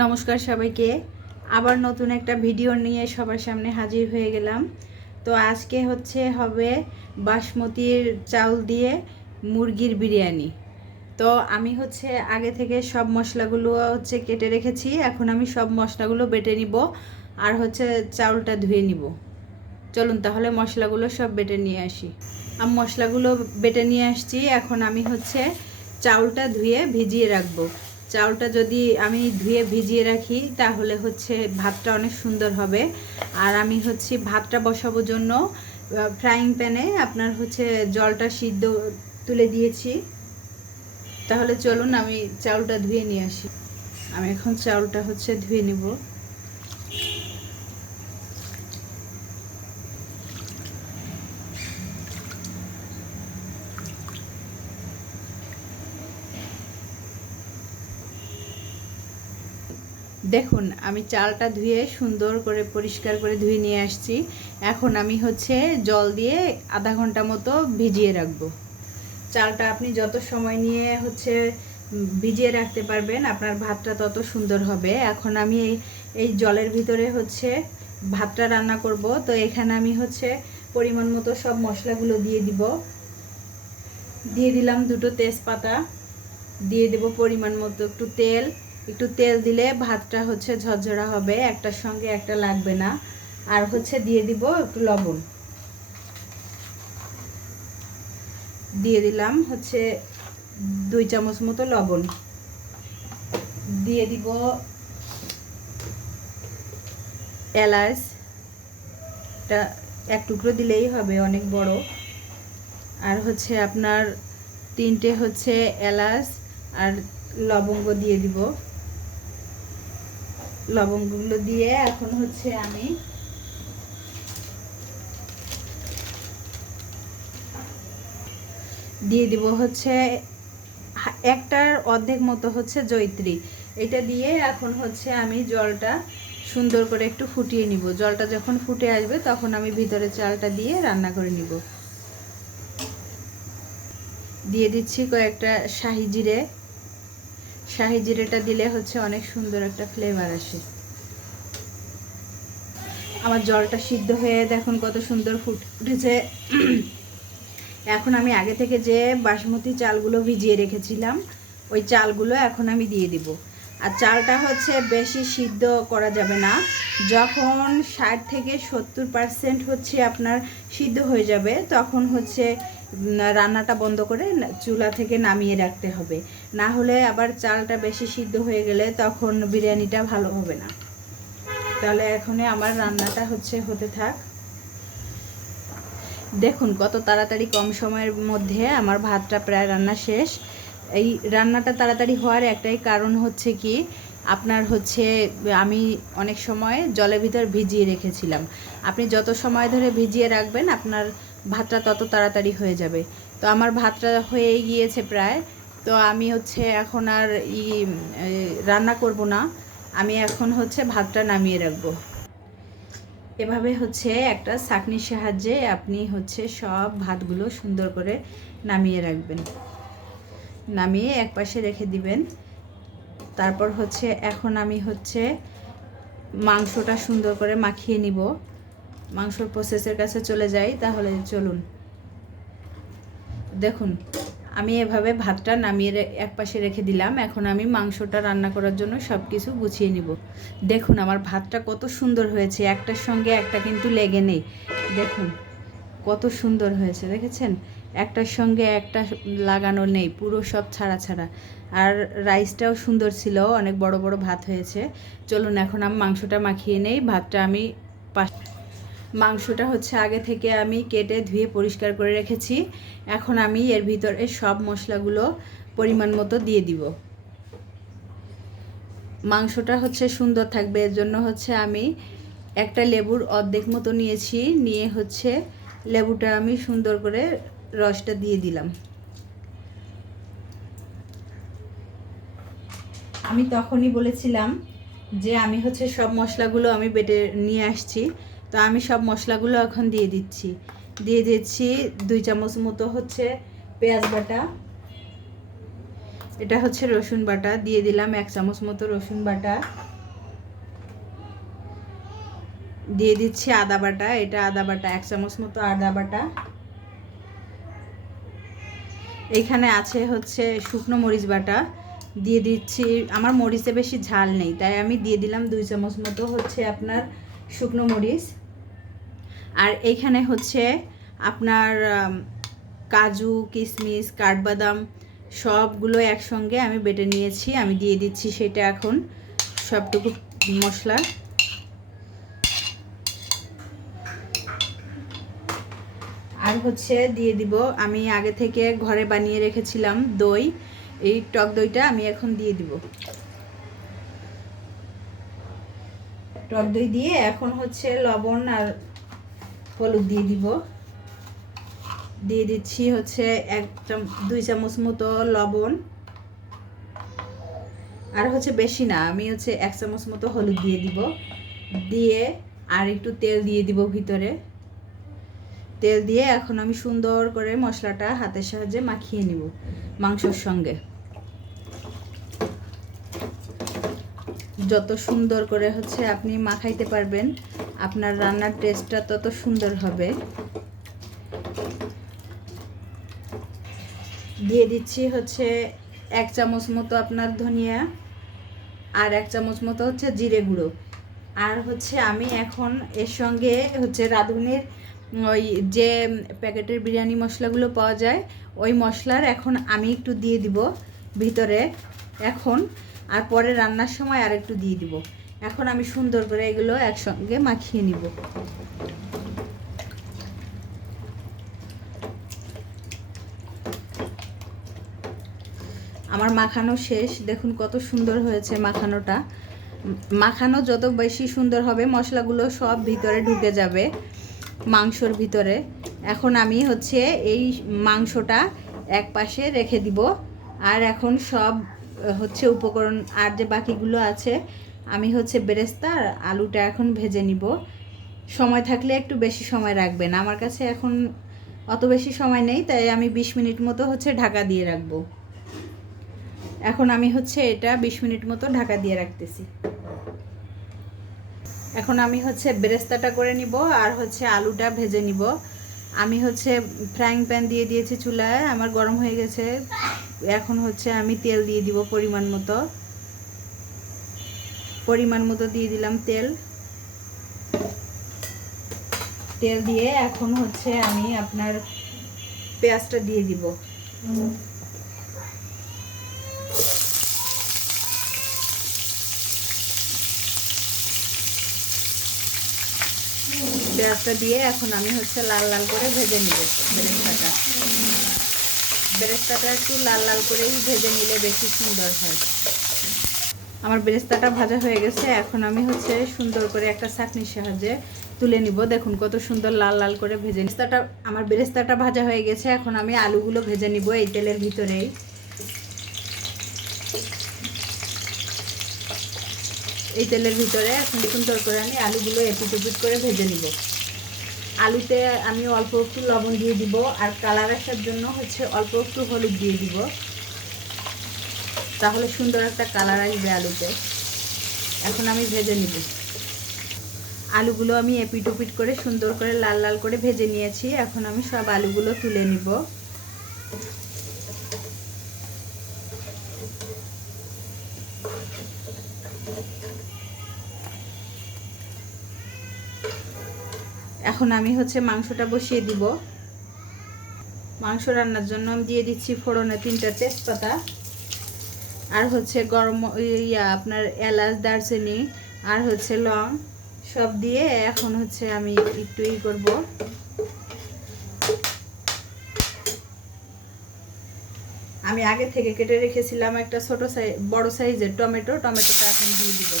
নমস্কার সবাইকে। আবার নতুন একটা ভিডিও নিয়ে সবার সামনে হাজির হয়ে গেলাম। তো আজকে হচ্ছে হবে বাসমতির চাউল দিয়ে মুরগির বিরিয়ানি। তো আমি হচ্ছে আগে থেকে সব মশলাগুলো হচ্ছে কেটে রেখেছি। এখন আমি সব মশলাগুলো বেটে নিব আর হচ্ছে চাউলটা ধুয়ে নিব। চলুন তাহলে মশলাগুলো সব বেটে নিয়ে আসি। আমি মশলাগুলো বেটে নিয়ে আসছি। এখন আমি হচ্ছে চাউলটা ধুয়ে ভিজিয়ে রাখব। চাউলটা যদি আমি ধুয়ে ভিজিয়ে রাখি, তাহলে হচ্ছে ভাতটা অনেক সুন্দর হবে। আর আমি হচ্ছে ভাতটা বসাবো জন্য ফ্রাইং প্যানে আপনার হচ্ছে জলটা সিদ্ধ তুলে দিয়েছি। তাহলে চলুন আমি চাউলটা ধুয়ে নিয়ে আসি। আমি এখন চাউলটা হচ্ছে ধুয়ে নিব। দেখুন, আমি চালটা ধুয়ে সুন্দর করে পরিষ্কার করে ধুয়ে নিয়ে আসছি। এখন আমি হচ্ছে জল দিয়ে আধা ঘণ্টা মতো ভিজিয়ে রাখব। চালটা আপনি যত সময় নিয়ে হচ্ছে ভিজিয়ে রাখতে পারবেন, আপনার ভাতটা তত সুন্দর হবে। এখন আমি এই এই জলের ভিতরে হচ্ছে ভাতটা রান্না করব। তো এখানে আমি হচ্ছে পরিমাণ মতো সব মশলাগুলো দিয়ে দিব। দিয়ে দিলাম দুটো তেজপাতা। দিয়ে দেব পরিমাণ মতো একটু তেল। একটু তেল দিলে ভাতটা হচ্ছে ঝরঝরা হবে একটার সঙ্গে একটা লাগবে না। আর হচ্ছে দিয়ে দিব একটু লবণ। দিয়ে দিলাম হচ্ছে দুই চামচ মতো লবণ। দিয়ে দিব এলাচ। এটা এক টুকরো দিলেই হবে, অনেক বড়। আর হচ্ছে আপনার তিনটে হচ্ছে এলাচ আর লবঙ্গ দিয়ে দিব। লবঙ্গগুলো দিয়ে এখন হচ্ছে আমি দিয়ে দিব হচ্ছে একটার অর্ধেক মতো হচ্ছে জৈত্রী এটা দিয়ে এখন হচ্ছে আমি জলটা সুন্দর করে একটু ফুটিয়ে নিব। জলটা যখন ফুটে আসবে তখন আমি ভিতরে চালটা দিয়ে রান্না করে নিব। দিয়ে দিচ্ছি কয়েকটা শাহি জিরে। শাহি জিরেটা দিলে হচ্ছে অনেক সুন্দর একটা ফ্লেভার আসে। আমার জলটা সিদ্ধ হয়ে দেখুন কত সুন্দর ফুট উঠেছে। এখন আমি আগে থেকে যে বাসমতি চালগুলো ভিজিয়ে রেখেছিলাম, ওই চালগুলো এখন আমি দিয়ে দিব। আর চালটা হচ্ছে বেশি সিদ্ধ করা যাবে না। যখন ষাট থেকে সত্তর পারসেন্ট হচ্ছে আপনার সিদ্ধ হয়ে যাবে, তখন হচ্ছে রান্নাটা বন্ধ করে চুলা থেকে নামিয়ে রাখতে হবে। না হলে আবার চালটা বেশি সিদ্ধ হয়ে গেলে তখন বিরিয়ানিটা ভালো হবে না। তাহলে এখনই আমার রান্নাটা হচ্ছে, হতে থাক। দেখুন, কত তাড়াতাড়ি কম সময়ের মধ্যে আমার ভাতটা প্রায় রান্না শেষ। এই রান্নাটা তাড়াতাড়ি হওয়ার একটাই কারণ হচ্ছে কি, আপনার হচ্ছে, আমি অনেক সময় জলের ভিতর ভিজিয়ে রেখেছিলাম। আপনি যত সময় ধরে ভিজিয়ে রাখবেন, আপনার ভাতটা তত তাড়াতাড়ি হয়ে যাবে। তো আমার ভাতটা হয়েই গিয়েছে প্রায়। তো আমি হচ্ছে এখন আর ই রান্না করব না। আমি এখন হচ্ছে ভাতটা নামিয়ে রাখব। এভাবে হচ্ছে একটা চাকনির সাহায্যে আপনি হচ্ছে সব ভাতগুলো সুন্দর করে নামিয়ে রাখবেন। নামিয়ে এক পাশে রেখে দিবেন। তারপর হচ্ছে এখন আমি হচ্ছে মাংসটা সুন্দর করে মাখিয়ে নিব। মাংসর প্রসেসের কাছে চলে যাই, তাহলে চলুন। দেখুন, আমি এভাবে ভাতটা নামিয়ে এক পাশে রেখে দিলাম। এখন আমি মাংসটা রান্না করার জন্য সব কিছু গুছিয়ে নিব। দেখুন, আমার ভাতটা কত সুন্দর হয়েছে। একটার সঙ্গে একটা কিন্তু লেগে নেই। দেখুন, কত সুন্দর হয়েছে, দেখেছেন? একটার সঙ্গে একটা লাগানো নেই, পুরো সব ছাড়া ছাড়া। আর রাইসটাও সুন্দর ছিল, অনেক বড় বড় ভাত হয়েছে। চলুন, এখন আমি মাংসটা মাখিয়ে নেই। ভাতটা আমি পাশ মাংসটা হচ্ছে আগে থেকে আমি কেটে ধুয়ে পরিষ্কার করে রেখেছি। এখন আমি এর ভিতরে সব মশলাগুলো পরিমাণ মতো দিয়ে দিব। মাংসটা হচ্ছে সুন্দর থাকবে, এর জন্য হচ্ছে আমি একটা লেবুর অর্ধেক মতো নিয়েছি, নিয়ে হচ্ছে লেবুটা আমি সুন্দর করে রসটা দিয়ে দিলাম। আমি তখনই বলেছিলাম যে আমি হচ্ছে সব মশলাগুলো আমি বেটে নিয়ে আসছি। তো আমি সব মশলাগুলো এখন দিয়ে দিচ্ছি। দিয়ে দিচ্ছি দুই চামচ মতো হচ্ছে পেঁয়াজ বাটা। এটা হচ্ছে রসুন বাটা। দিয়ে দিলাম এক চামচ মতো রসুন বাটা। দিয়ে দিচ্ছি আদা বাটা। এটা আদা বাটা, এক চামচ মতো আদা বাটা। এইখানে আছে হচ্ছে শুকনো মরিচ বাটা। দিয়ে দিচ্ছি, আমার মরিচে বেশি ঝাল নেই, তাই আমি দিয়ে দিলাম দুই চামচ মতো হচ্ছে আপনার শুকনো মরিচ। আর এইখানে হচ্ছে আপনার কাজু কিশমিশ কাঠবাদাম সবগুলো একসঙ্গে আমি বেটে নিয়েছি, আমি দিয়ে দিচ্ছি সেটা এখন, সবটুকু মশলা। আর হচ্ছে দিয়ে দিব, আমি আগে থেকে ঘরে বানিয়ে রেখেছিলাম দই, এই টক দইটা আমি এখন দিয়ে দিব। টক দই দিয়ে এখন হচ্ছে লবণ আর হলুদ দিয়ে দিব। দিয়ে দিচ্ছি হচ্ছে এক দুই চামচ মতো লবণ। আর হচ্ছে বেশি না, আমি হচ্ছে এক চামচ মতো হলুদ দিয়ে দিব। দিয়ে আর একটু তেল দিয়ে দিব ভিতরে। তেল দিয়ে এখন আমি সুন্দর করে মশলাটা হাতের সাহায্যে মাখিয়ে নিব মাংসর সঙ্গে। যত সুন্দর করে হচ্ছে আপনি মাখাইতে পারবেন আপনার রান্নার টেস্টটা তত সুন্দর হবে। দিয়ে দিচ্ছি হচ্ছে এক চামচ মতো আপনার ধনিয়া আর এক চামচ মতো হচ্ছে জিরে গুঁড়ো। আর হচ্ছে আমি এখন এর সঙ্গে হচ্ছে রাঁধুনির ওই যে প্যাকেটের বিরিয়ানি মশলাগুলো পাওয়া যায়, ওই মশলার এখন আমি একটু দিয়ে দিব ভিতরে এখন, আর পরে রান্নার সময় আর একটু দিয়ে দিব। এখন আমি সুন্দর করে এগুলো একসঙ্গে মাখিয়ে নিব। আমার মাখানো শেষ। দেখুন কত সুন্দর হয়েছে মাখানোটা। মাখানো যত বেশি সুন্দর হবে, মশলাগুলো সব ভিতরে ঢুকে যাবে, মাংসর ভিতরে। এখন আমি হচ্ছে এই মাংসটা এক পাশে রেখে দিব। আর এখন সব, হচ্ছে উপকরণ আর যে বাকিগুলো আছে আমি হচ্ছে বেরেস্তা আর আলুটা এখন ভেজে নিব। সময় থাকলে একটু বেশি সময় রাখবেন। আমার কাছে এখন অত বেশি সময় নেই, তাই আমি বিশ মিনিট মতো হচ্ছে ঢাকা দিয়ে রাখব। এখন আমি হচ্ছে এটা বিশ মিনিট মতো ঢাকা দিয়ে রাখতেছি। এখন আমি হচ্ছে বেরেস্তাটা করে নিব আর হচ্ছে আলুটা ভেজে নিব। আমি হচ্ছে ফ্রাইং প্যান দিয়ে দিয়েছি চুলায়, আমার গরম হয়ে গেছে। এখন হচ্ছে আমি তেল দিয়ে দিব পরিমাণ মতো। পরিমাণ মতো দিয়ে দিলাম তেল। তেল দিয়ে এখন হচ্ছে আমি আপনার পেঁয়াজটা দিয়ে দিব। পেঁয়াজটা দিয়ে এখন আমি হচ্ছে লাল লাল করে ভেজে নিব বেরেস্তাটা বেরেস্তাটা একটু লাল লাল করেই ভেজে নিলে বেশি সুন্দর হয়। আমার বেরেস্তাটা ভাজা হয়ে গেছে। এখন আমি হচ্ছে সুন্দর করে একটা চাটনির সাহায্যে তুলে নিব। দেখুন কত সুন্দর লাল লাল করে ভেজে বেরেস্তাটা, আমার বেরেস্তাটা ভাজা হয়ে গেছে। এখন আমি আলুগুলো ভেজে নিব এই তেলের ভিতরেই। এই তেলের ভিতরে এখন সুন্দর করে আমি আলুগুলো এপিট এপিট করে ভেজে নিব। আলুতে আমি অল্প একটু লবণ দিয়ে দিব আর কালার আসার জন্য হচ্ছে অল্প একটু হলুদ দিয়ে দিব। তাহলে সুন্দর একটা কালার আসবে আলুতে। এখন আমি ভেজে নিব। আলুগুলো আমি এপিট ওপিট করে সুন্দর করে লাল লাল করে ভেজে নিয়েছি। এখন আমি সব আলুগুলো তুলে নিব। এখন আমি হচ্ছে মাংসটা বসিয়ে দিব। মাংস রান্নার জন্য আমি দিয়ে দিচ্ছি ফোড়নে তিনটা তেজপাতা। আর হচ্ছে গরম ইয়া আপনার এলাচ, দারচিনি, আর হচ্ছে লং, সব দিয়ে এখন হচ্ছে আমি একটু ই করব। আমি আগে থেকে কেটে রেখেছিলাম একটা ছোট সাইজ বড় সাইজের টমেটো, টমেটোটা এখন দিয়ে দিব।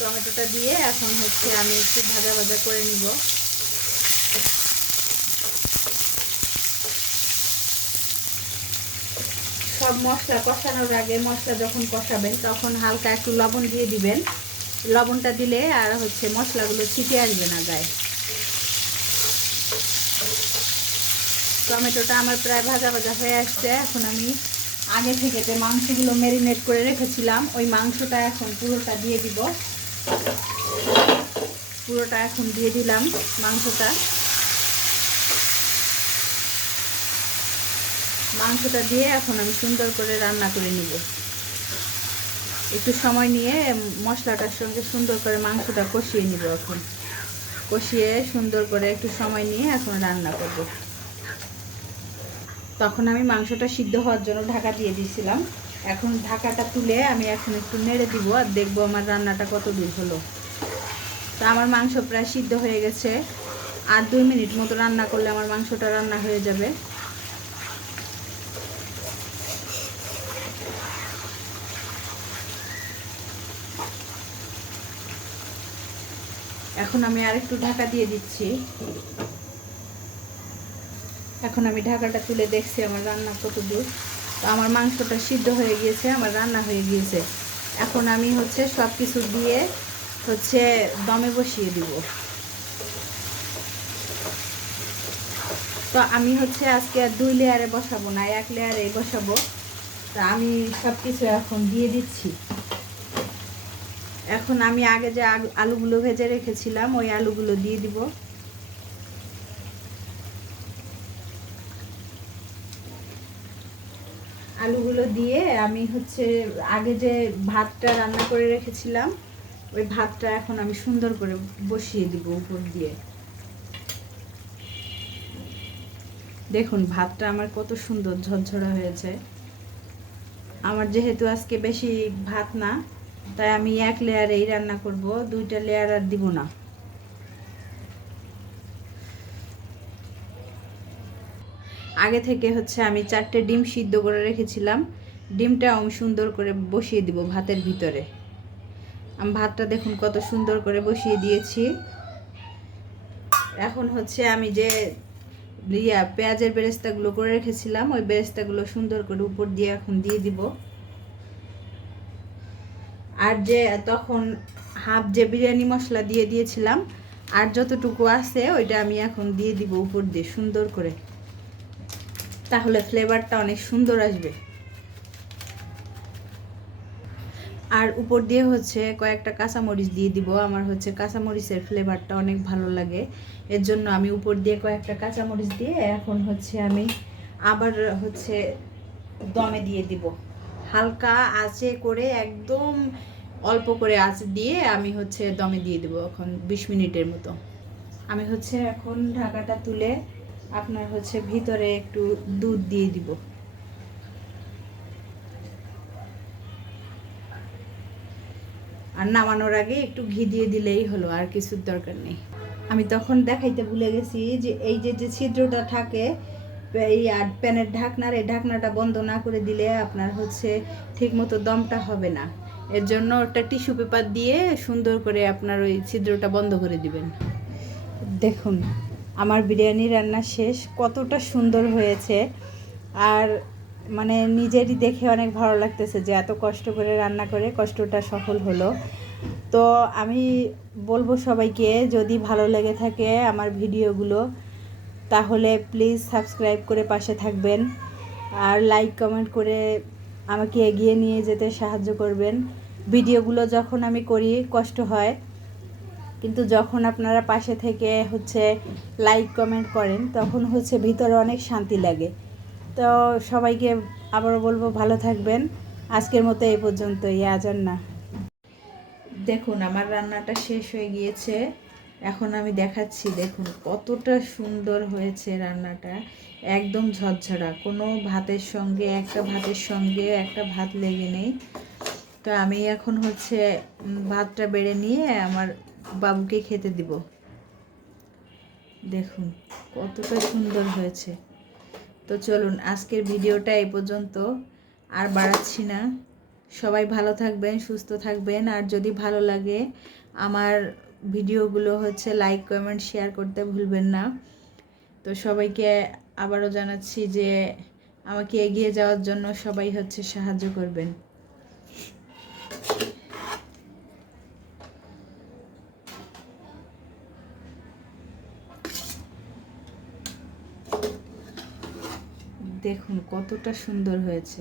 টমেটোটা দিয়ে এখন হচ্ছে আমি একটু ভাজা ভাজা করে নিব। সব মশলা কষানোর আগে মশলা যখন কষাবেন, তখন হালকা একটু লবণ দিয়ে দিবেন। লবণটা দিলে আর হচ্ছে মশলাগুলো ছিটে আসবে না গায়ে। টমেটোটা আমার প্রায় ভাজা ভাজা হয়ে আসছে। এখন আমি আগে থেকে যে মাংসগুলো ম্যারিনেট করে রেখেছিলাম, ওই মাংসটা এখন পুরোটা দিয়ে দিব। পুরোটা এখন দিয়ে দিলাম মাংসটা। মাংসটা দিয়ে এখন আমি সুন্দর করে রান্না করে নিব। একটু সময় নিয়ে মশলাটার সঙ্গে সুন্দর করে মাংসটা কষিয়ে নিব এখন। কষিয়ে সুন্দর করে একটু সময় নিয়ে এখন রান্না করব। তখন আমি মাংসটা সিদ্ধ হওয়ার জন্য ঢাকা দিয়ে দিয়েছিলাম এখন ঢাকাটা তুলে আমি এখন একটু নেড়ে দিব আর দেখব আমার রান্নাটা কত দূর হলো। তা আমার মাংস প্রায় সিদ্ধ হয়ে গেছে। আর দুই মিনিট মতো রান্না করলে আমার মাংসটা রান্না হয়ে যাবে। এখন আমি আরেকটু ঢাকা দিয়ে দিচ্ছি। এখন আমি ঢাকাটা তুলে দেখছি আমার রান্না কত দূর তো আমার মাংসটা সিদ্ধ হয়ে গিয়েছে, আমার রান্না হয়ে গিয়েছে। এখন আমি হচ্ছে সব কিছু দিয়ে হচ্ছে দমে বসিয়ে দিব। তো আমি হচ্ছে আজকে দুই লেয়ারে বসাবো না, এক লেয়ারে বসাবো। তা আমি সব কিছু এখন দিয়ে দিচ্ছি। এখন আমি আগে যে আলুগুলো ভেজে রেখেছিলাম, ওই আলুগুলো দিয়ে দিব। আলুগুলো দিয়ে আমি হচ্ছে আগে যে ভাতটা রান্না করে রেখেছিলাম, ওই ভাতটা এখন আমি সুন্দর করে বসিয়ে দিব উপর দিয়ে। দেখুন, ভাতটা আমার কত সুন্দর ঝরঝরা হয়েছে। আমার যেহেতু আজকে বেশি ভাত না তাই আমি এক লেয়ারেই রান্না করব, দুইটা লেয়ার আর দিব না। আগে থেকে হচ্ছে আমি চারটে ডিম সিদ্ধ করে রেখেছিলাম। ডিমটা আমি সুন্দর করে বসিয়ে দিব ভাতের ভিতরে। আমি, ভাতটা দেখুন কত সুন্দর করে বসিয়ে দিয়েছি। এখন হচ্ছে আমি যে ইয়া, পেঁয়াজের বেরেস্তাগুলো করে রেখেছিলাম, ওই বেরেস্তাগুলো সুন্দর করে উপর দিয়ে এখন দিয়ে দিব। আর যে তখন হাফ যে বিরিয়ানি মশলা দিয়ে দিয়েছিলাম, আর যতটুকু আছে ওইটা আমি এখন দিয়ে দিব উপর দিয়ে সুন্দর করে। তাহলে ফ্লেভারটা অনেক সুন্দর আসবে। আর উপর দিয়ে হচ্ছে কয়েকটা কাঁচামরিচ দিয়ে দিব। আমার হচ্ছে কাঁচামরিচের ফ্লেভারটা অনেক ভালো লাগে। এর জন্য আমি উপর দিয়ে কয়েকটা কাঁচামরিচ দিয়ে এখন হচ্ছে আমি আবার হচ্ছে দমে দিয়ে দিব। হালকা আঁচে করে একদম অল্প করে আঁচ দিয়ে আমি হচ্ছে দমে দিয়ে দেবো এখন বিশ মিনিটের মতো। আমি হচ্ছে এখন ঢাকাটা তুলে আপনার হচ্ছে ভিতরে একটু দুধ দিয়ে দিব। আর নামানোর আগে একটু ঘি দিয়ে দিলেই হলো, আর কিছুর দরকার নেই। আমি তখন দেখাইতে ভুলে গেছি যে এই যে যে ছিদ্রটা থাকে, এই আর প্যানের ঢাকনার, এই ঢাকনাটা বন্ধ না করে দিলে আপনার হচ্ছে ঠিক মতো দমটা হবে না। এর জন্য ওটা টিস্যু পেপার দিয়ে সুন্দর করে আপনার ওই ছিদ্রটা বন্ধ করে দিবেন। দেখুন, আমার বিরিয়ানি রান্না শেষ, কতটা সুন্দর হয়েছে। আর মানে নিজেরই দেখে অনেক ভালো লাগতেছে যে এত কষ্ট করে রান্না করে, কষ্টটা সফল হলো। তো আমি বলব সবাইকে, যদি ভালো লেগে থাকে আমার ভিডিওগুলো, তাহলে প্লিজ সাবস্ক্রাইব করে পাশে থাকবেন। আর লাইক, কমেন্ট করে আমাকে এগিয়ে নিয়ে যেতে সাহায্য করবেন। ভিডিওগুলো যখন আমি করি, কষ্ট হয়। কিন্তু যখন আপনারা পাশে থেকে হচ্ছে লাইক কমেন্ট করেন, তখন হচ্ছে ভিতরে অনেক শান্তি লাগে। তো সবাইকে আবারও বলব, ভালো থাকবেন। আজকের মতো এই পর্যন্তই আজান না। দেখুন, আমার রান্নাটা শেষ হয়ে গিয়েছে। এখন আমি দেখাচ্ছি, দেখুন কতটা সুন্দর হয়েছে রান্নাটা। একদম ঝরঝরা, কোনো ভাতের সঙ্গে, একটা ভাতের সঙ্গে একটা ভাত লেগে নেই। তো আমি এখন হচ্ছে ভাতটা বেড়ে নিয়ে আমার বাবুকে খেতে দিব। দেখুন, কতটা সুন্দর হয়েছে। তো চলুন, আজকের ভিডিওটা এই পর্যন্ত। আর বাড়াচ্ছি না। সবাই ভালো থাকবেন, সুস্থ থাকবেন। আর যদি ভালো লাগে, আমার ভিডিওগুলো হচ্ছে লাইক, কমেন্ট, শেয়ার করতে ভুলবেন না। তো সবাইকে আবারও জানাচ্ছি যে, আমাকে এগিয়ে যাওয়ার জন্য সবাই হচ্ছে সাহায্য করবেন। দেখুন কতটা সুন্দর হয়েছে।